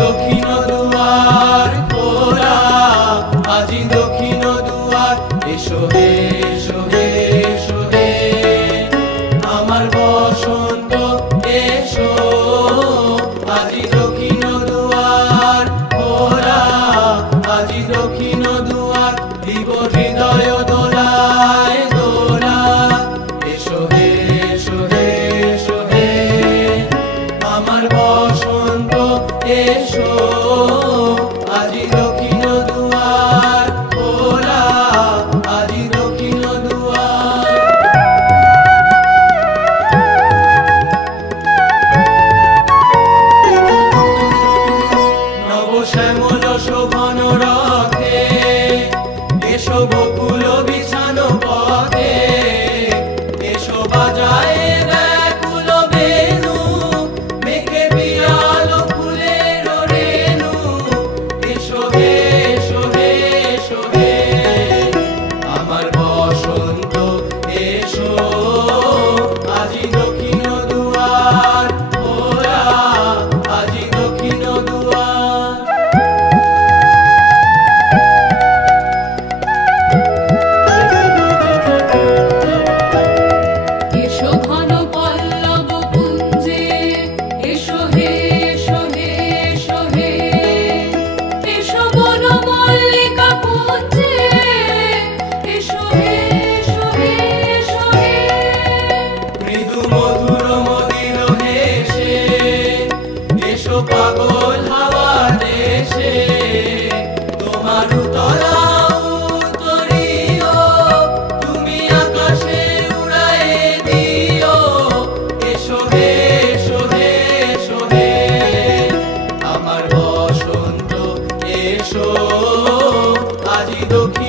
দক্ষিণ দুয়ার খোলা, আজি দক্ষিণ দুয়ার, এসো হে এসো হে এসো হে আমার বসন্ত এসো, আজি দক্ষিণ দুয়ার খোলা, আজি দক্ষিণ দুয়ার, দিব হৃদয় দোলায় দোলা, এসো হে এসো হে এসো হে আমার বসন্ত এসো, আজি দক্ষিণ দুয়ার খোলা, আজি দক্ষিণ দুয়ার। নব শ্যামল শোভন রথে, এসো বকুল বিছানো পথে, এসো বাজায় ব্যাকুল বেণু, মেঘে বিয়াল ফুলের রেণু, এসো হে এসো হে এসো হে আমার বসন্ত এসো, আজি দক্ষিণ দুয়ার খোলা, আজি দক্ষিণ দুয়ার। এসো ঘন পল্লব কুঞ্জে, এসো হে এসো হে এসো হে এসো বন মল্লিকা কুঞ্জে, এসো হে এসো হে এসো হে মৃদু মধুর মদির হেসে, এসো পাগল হাওয়া দেশে, তোমার উতলা উত্তরীয়, তুমি আকাশে উড়ায়ে দিও, এসো হে এসো হে এসো হে আমার বসন্ত এসো, আজি দক্ষিণ